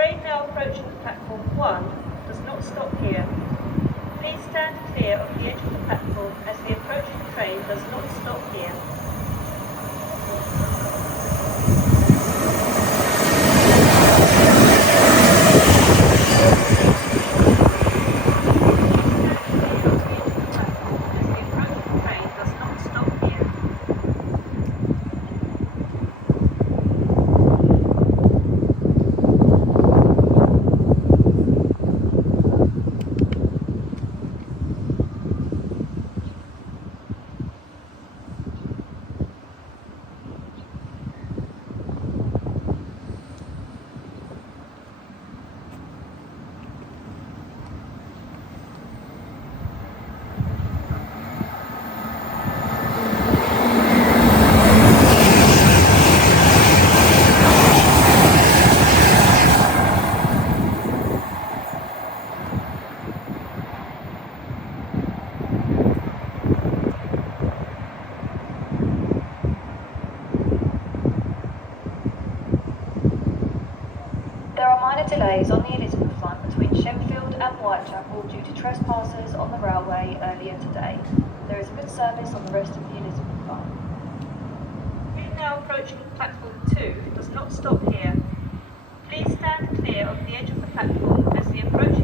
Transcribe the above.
train now approaching platform 1 does not stop here. Please stand clear of the edge of the platform as the approaching train does not stop here. Delays on the Elizabeth line between Sheffield and Whitechapel due to trespassers on the railway earlier today. There is a good service on the rest of the Elizabeth line. Train now approaching platform 2 does not stop here. Please stand clear of the edge of the platform as the approaching